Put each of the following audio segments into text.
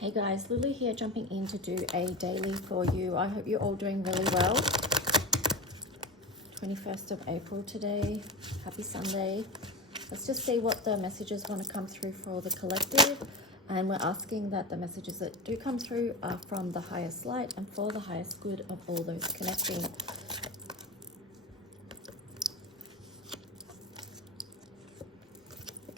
Hey guys, Lulu here, jumping in to do a daily for you. I hope you're all doing really well. 21st of April today. Happy Sunday. Let's just see what the messages want to come through for the collective. And we're asking that the messages that do come through are from the highest light and for the highest good of all those connecting.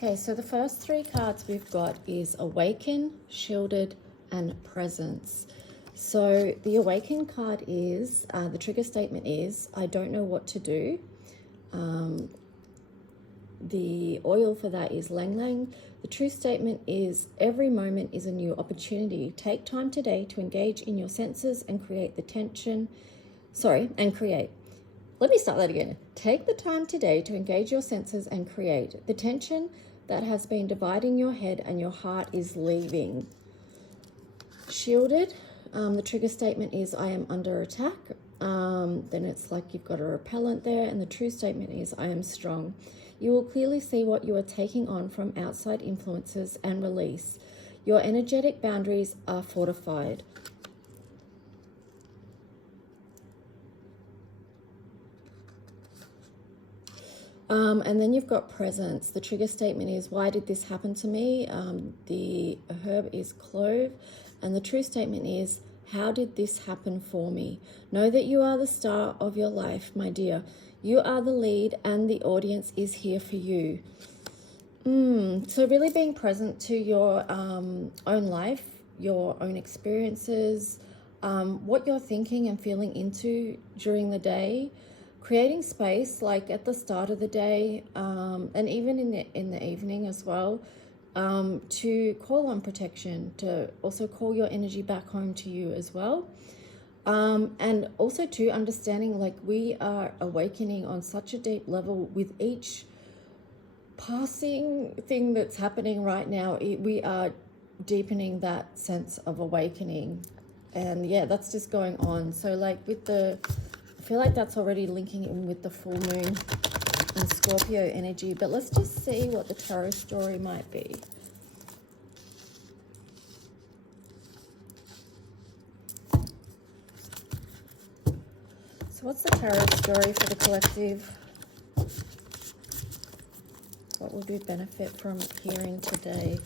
Okay, so the first three cards we've got is Awaken, Shielded, and Presence. So the Awaken card is, the trigger statement is, I don't know what to do. The oil for that is Lang Lang. The truth statement is, every moment is a new opportunity. Take time today to engage in your senses and create the tension. And create. Let me start that again. Take the time today to engage your senses and create. The tension that has been dividing your head and your heart is leaving. Shielded, the trigger statement is, I am under attack. Then it's like you've got a repellent there, and the true statement is, I am strong. You will clearly see what you are taking on from outside influences and release. Your energetic boundaries are fortified. And then you've got presence. The trigger statement is, why did this happen to me? The herb is clove. And the true statement is, how did this happen for me? Know that you are the star of your life, my dear. You are the lead and the audience is here for you. So really being present to your own life, your own experiences, what you're thinking and feeling into during the day. Creating space, like at the start of the day, and even in the evening as well, to call on protection, to also call your energy back home to you as well, and also to understanding, like, we are awakening on such a deep level with each passing thing that's happening right now. We are deepening that sense of awakening, and yeah, that's just going on. So like with the, I feel like that's already linking in with the full moon and Scorpio energy. But let's just see what the tarot story might be. So what's the tarot story for the collective? What would we benefit from hearing today?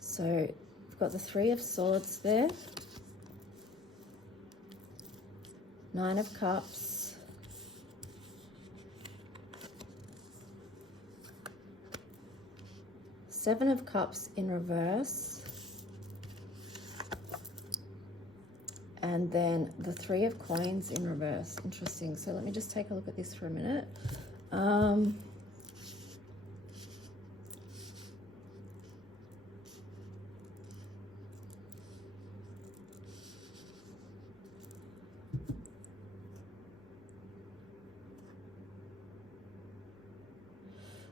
So we've got the Three of Swords there, Nine of Cups, Seven of Cups in reverse, and then the Three of Coins in reverse. Interesting. So let me just take a look at this for a minute.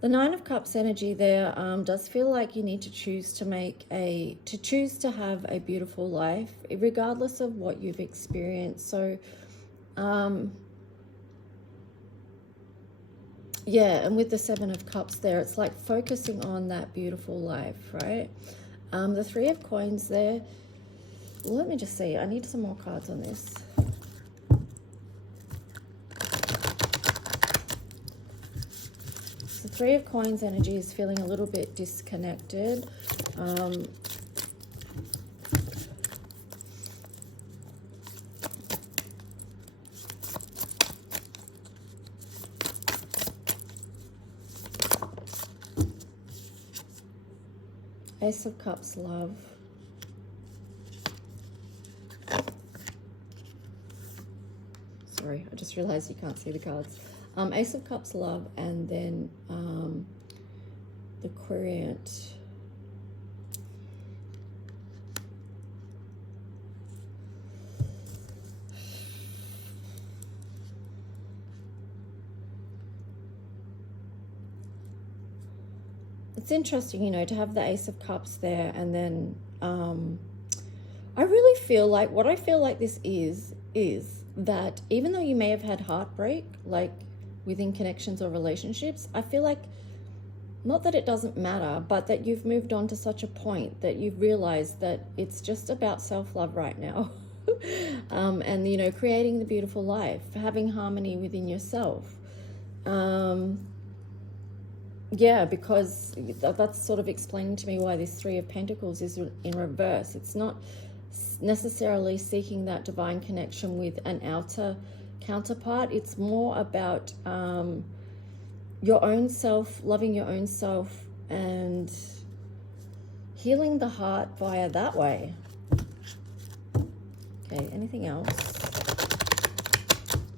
The Nine of Cups energy there does feel like you need to choose to have a beautiful life, regardless of what you've experienced. So, yeah, and with the Seven of Cups there, it's like focusing on that beautiful life, right? The Three of Coins there, let me just see. I need some more cards on this. The Three of Coins energy is feeling a little bit disconnected. Ace of Cups, love. Sorry, I just realized you can't see the cards. Ace of Cups, love, and then the Querent. It's interesting, you know, to have the Ace of Cups there, and then I really feel like, what I feel like this is that even though you may have had heartbreak, like within connections or relationships, I feel like, not that it doesn't matter, but that you've moved on to such a point that you've realized that it's just about self-love right now. And, you know, creating the beautiful life, having harmony within yourself. Yeah, because that's sort of explaining to me why this Three of Pentacles is in reverse. It's not necessarily seeking that divine connection with an outer counterpart. It's more about your own self, loving your own self, and healing the heart via that way. Okay, anything else?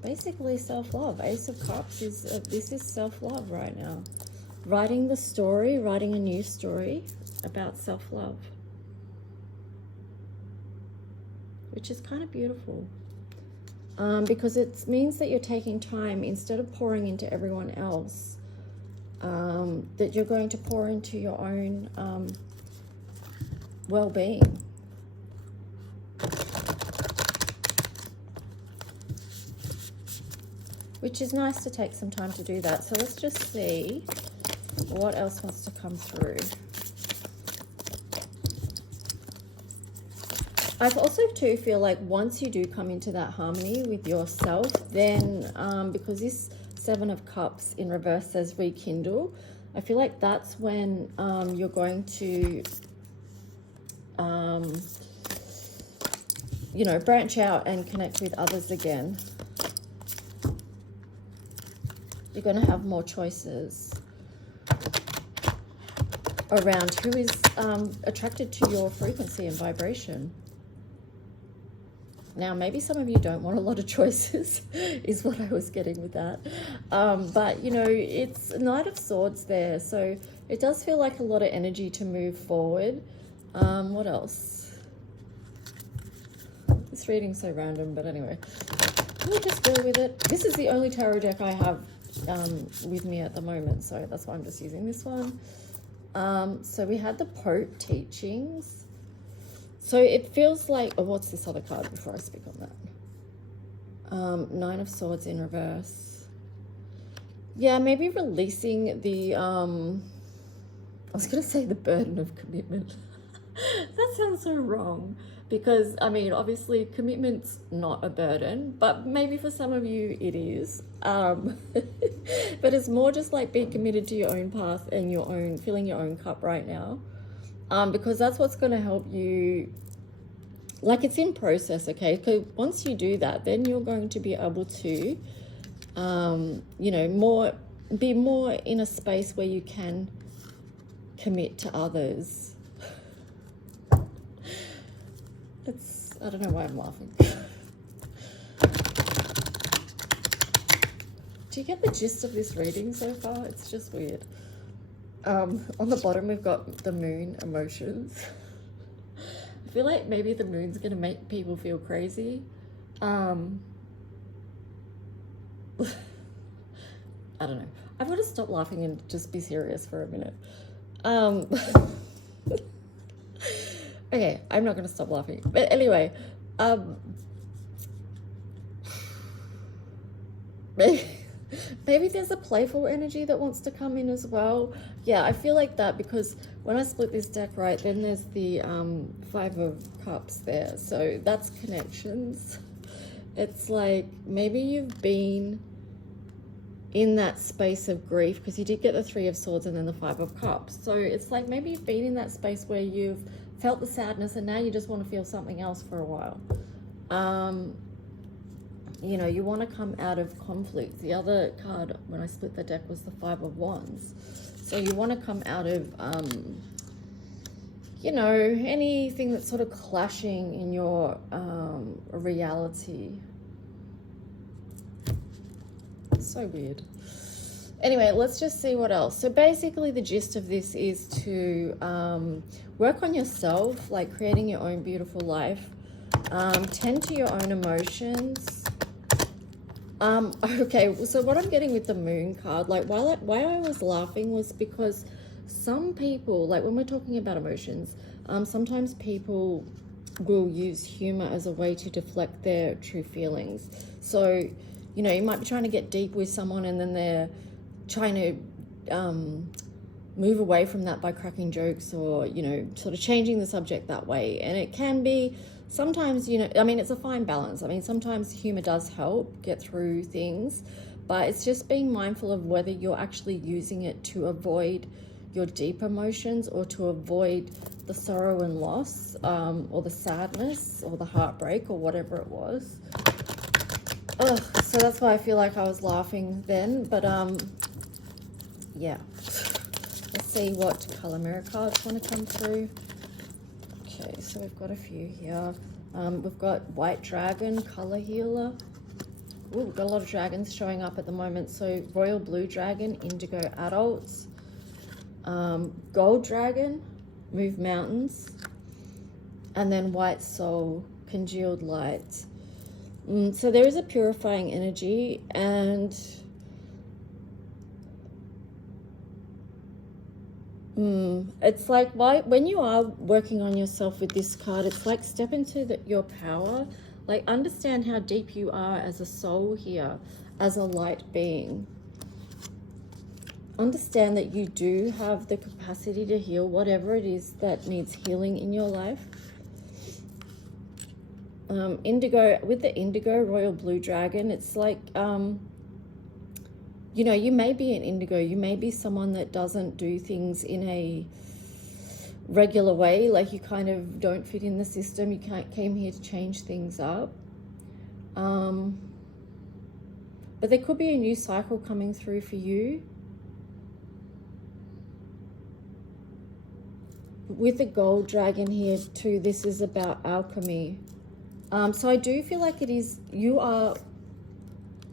Basically self-love. Ace of Cups is this is self-love right now. Writing the story, writing a new story about self-love, which is kind of beautiful, because it means that you're taking time, instead of pouring into everyone else, that you're going to pour into your own well-being. Which is nice to take some time to do that. So let's just see what else wants to come through. I also too feel like once you do come into that harmony with yourself, then because this Seven of Cups in reverse says rekindle, I feel like that's when you're going to you know, branch out and connect with others again. You're going to have more choices around who is attracted to your frequency and vibration. Now, maybe some of you don't want a lot of choices, is what I was getting with that. But, you know, it's Knight of Swords there. So it does feel like a lot of energy to move forward. What else? This reading's so random, but anyway. We'll just go with it. This is the only tarot deck I have with me at the moment, so that's why I'm just using this one. So we had the Pope teachings. So it feels like, oh, what's this other card before I speak on that? Nine of Swords in reverse. Yeah, maybe releasing the, I was going to say the burden of commitment. That sounds so wrong. Because, I mean, obviously commitment's not a burden, but maybe for some of you it is. But it's more just like being committed to your own path and your own, filling your own cup right now. Because that's what's going to help you, like it's in process, okay? Because once you do that, then you're going to be able to, you know, be more in a space where you can commit to others. I don't know why I'm laughing. Do you get the gist of this reading so far? It's just weird. On the bottom, we've got the moon emotions. I feel like maybe the moon's going to make people feel crazy. I don't know. I've got to stop laughing and just be serious for a minute. Okay, I'm not going to stop laughing. But anyway, maybe there's a playful energy that wants to come in as well. Yeah, I feel like that because when I split this deck, right, then there's the Five of Cups there. So that's connections. It's like maybe you've been in that space of grief because you did get the Three of Swords and then the Five of Cups. So it's like maybe you've been in that space where you've felt the sadness and now you just want to feel something else for a while. You know, you want to come out of conflict. The other card when I split the deck was the Five of Wands. So you want to come out of, you know, anything that's sort of clashing in your reality. So weird. Anyway, let's just see what else. So basically the gist of this is to work on yourself, like creating your own beautiful life. Tend to your own emotions. Okay, so what I'm getting with the moon card, like why I was laughing was because some people, like when we're talking about emotions, sometimes people will use humor as a way to deflect their true feelings. So you know, you might be trying to get deep with someone and then they're trying to move away from that by cracking jokes or, you know, sort of changing the subject that way. And it can be sometimes, you know, I mean, it's a fine balance. I mean, sometimes humor does help get through things, but it's just being mindful of whether you're actually using it to avoid your deep emotions or to avoid the sorrow and loss, or the sadness or the heartbreak or whatever it was. Ugh, so that's why I feel like I was laughing then, but yeah. Let's see what color mirror cards want to come through. Okay, so we've got a few here. We've got White Dragon, Color Healer. Ooh, we've got a lot of dragons showing up at the moment. So Royal Blue Dragon, Indigo Adults. Gold Dragon, Move Mountains. And then White Soul, Congealed Light. So there is a purifying energy, and it's like when you are working on yourself with this card, it's like step into your power. Like understand how deep you are as a soul here, as a light being. Understand that you do have the capacity to heal whatever it is that needs healing in your life. Indigo, with the Indigo Royal Blue Dragon, it's like, you know, you may be an indigo, you may be someone that doesn't do things in a regular way, like you kind of don't fit in the system, you came here to change things up. But there could be a new cycle coming through for you. With the Gold Dragon here too, this is about alchemy. So I do feel like it is, you are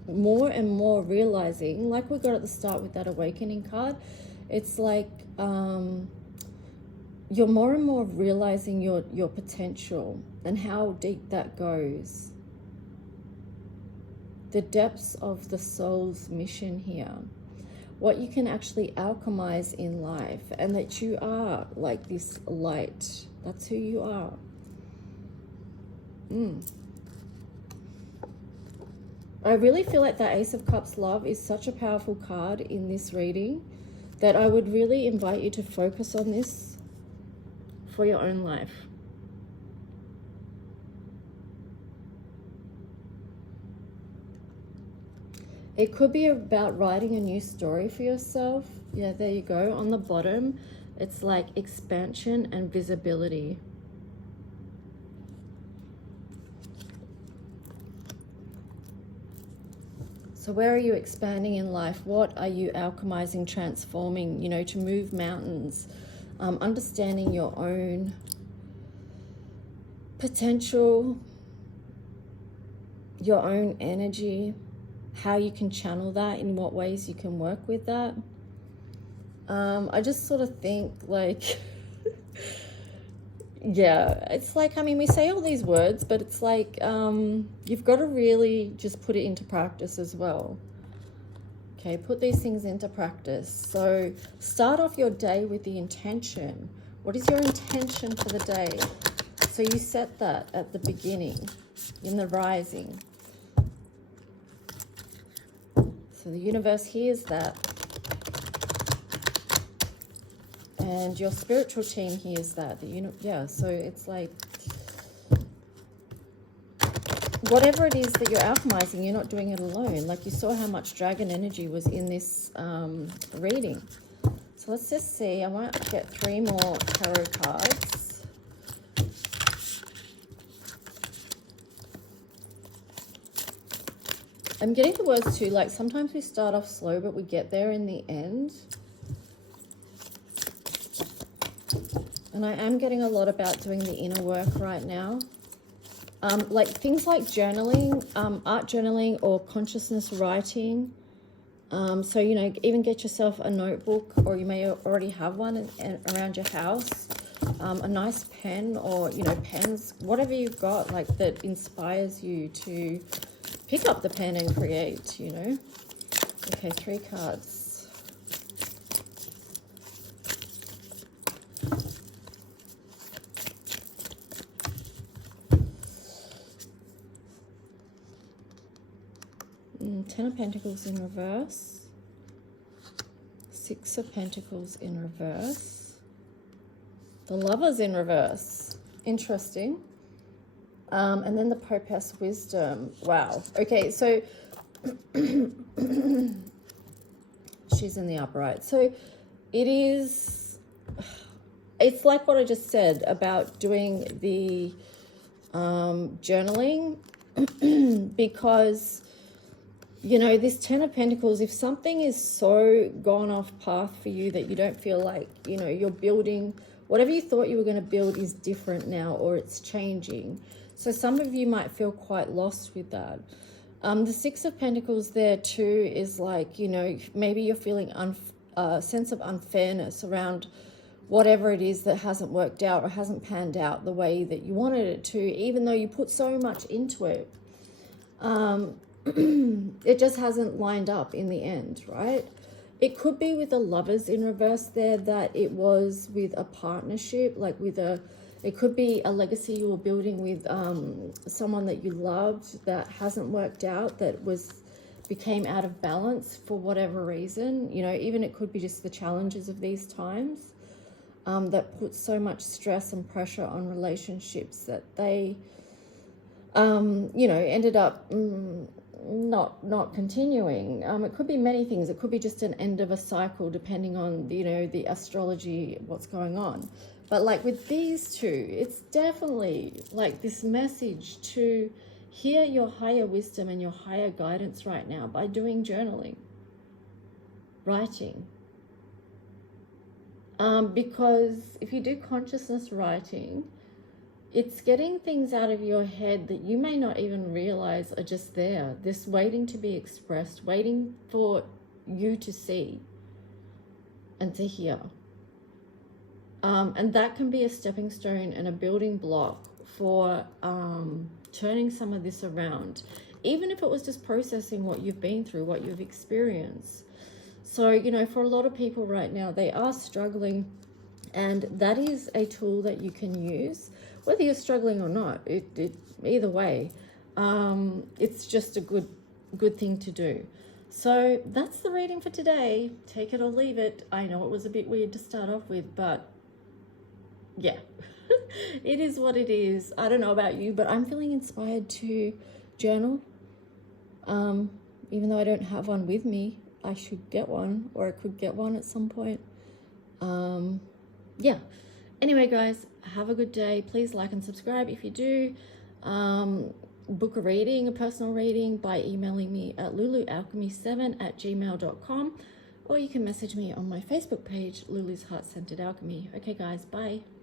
more and more realizing, like we got at the start with that awakening card, it's like you're more and more realizing your potential and how deep that goes. The depths of the soul's mission here. What you can actually alchemize in life, and that you are like this light. That's who you are. I really feel like that Ace of Cups love is such a powerful card in this reading that I would really invite you to focus on this for your own life. It could be about writing a new story for yourself. Yeah, there you go. On the bottom, it's like expansion and visibility. So where are you expanding in life? What are you alchemizing, transforming, you know, to move mountains? Understanding your own potential, your own energy, how you can channel that, in what ways you can work with that. I just sort of think like, yeah, it's like, I mean, we say all these words, but it's like, you've got to really just put it into practice as well. Okay, put these things into practice. So start off your day with the intention. What is your intention for the day? So you set that at the beginning, in the rising. So the universe hears that. And your spiritual team hears that. Yeah, so it's like, whatever it is that you're alchemizing, you're not doing it alone. Like you saw how much dragon energy was in this reading. So let's just see. I might get 3 more tarot cards. I'm getting the words too, like sometimes we start off slow, but we get there in the end. And I am getting a lot about doing the inner work right now. Like things like journaling, art journaling or consciousness writing. So, you know, even get yourself a notebook, or you may already have one around your house. A nice pen, or, you know, pens, whatever you've got, like that inspires you to pick up the pen and create, you know. Okay, 3 cards. Ten of Pentacles in reverse. Six of Pentacles in reverse. The Lovers in reverse. Interesting. And then the Pope has wisdom. Wow. Okay, so she's in the upright. So it's like what I just said about doing the journaling, because, you know, this Ten of Pentacles, if something is so gone off path for you that you don't feel like, you know, you're building, whatever you thought you were going to build is different now, or it's changing. So some of you might feel quite lost with that. The Six of Pentacles there too is like, you know, maybe you're feeling a sense of unfairness around whatever it is that hasn't worked out or hasn't panned out the way that you wanted it to, even though you put so much into it. It just hasn't lined up in the end, right? It could be with the Lovers in reverse there, that it was with a partnership, like with it could be a legacy you were building with someone that you loved that hasn't worked out, that became out of balance for whatever reason. You know, even it could be just the challenges of these times that put so much stress and pressure on relationships that they, you know, ended up not continuing. It could be many things. It could be just an end of a cycle, depending on, you know, the astrology, what's going on. But like with these two, it's definitely like this message to hear your higher wisdom and your higher guidance right now by doing journaling, writing. Because if you do consciousness writing, it's getting things out of your head that you may not even realize are just there, this waiting to be expressed, waiting for you to see and to hear. And that can be a stepping stone and a building block for turning some of this around, even if it was just processing what you've been through, what you've experienced. So, you know, for a lot of people right now, they are struggling, and that is a tool that you can use, whether you're struggling or not. Either way, it's just a good thing to do. So that's the reading for today. Take it or leave it. I know it was a bit weird to start off with, but yeah, it is what it is. I don't know about you, but I'm feeling inspired to journal. Even though I don't have one with me, I should get one, or I could get one at some point. Yeah. Anyway, guys, have a good day. Please like and subscribe if you do. Book a reading, a personal reading, by emailing me at lulualchemy7@gmail.com, or you can message me on my Facebook page, Lulu's Heart Centered Alchemy. Okay, guys, bye.